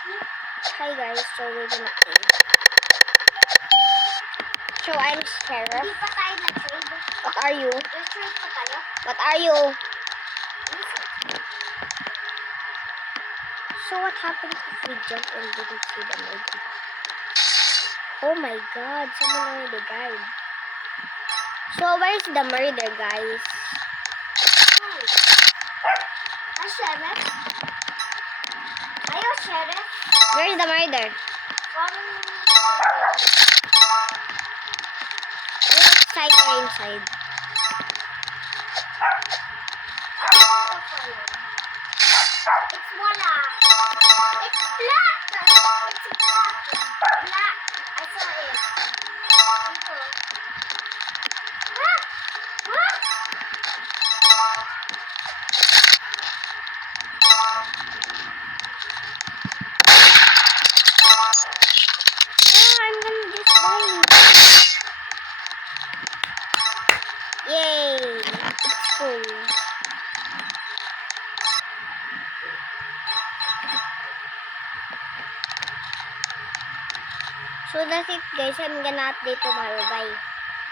Hi guys, so we're gonna play. So I'm Sheriff. Hindi pa tayo na-trade. What are you? Na-trade pa tayo. What are you? Listen. So what happens if we jump and didn't see the murder? Oh my god, someone already died. So where's the murder, guys? Hi, Sheriff. Ayo, Sheriff. Where's the murder? Outside or inside? It's wala. It's black. It's black. Black. I saw it. Dito. Ah! Ah! I'm gonna just die. Yay! It's cool. So that's it guys. I'm gonna update tomorrow. Bye.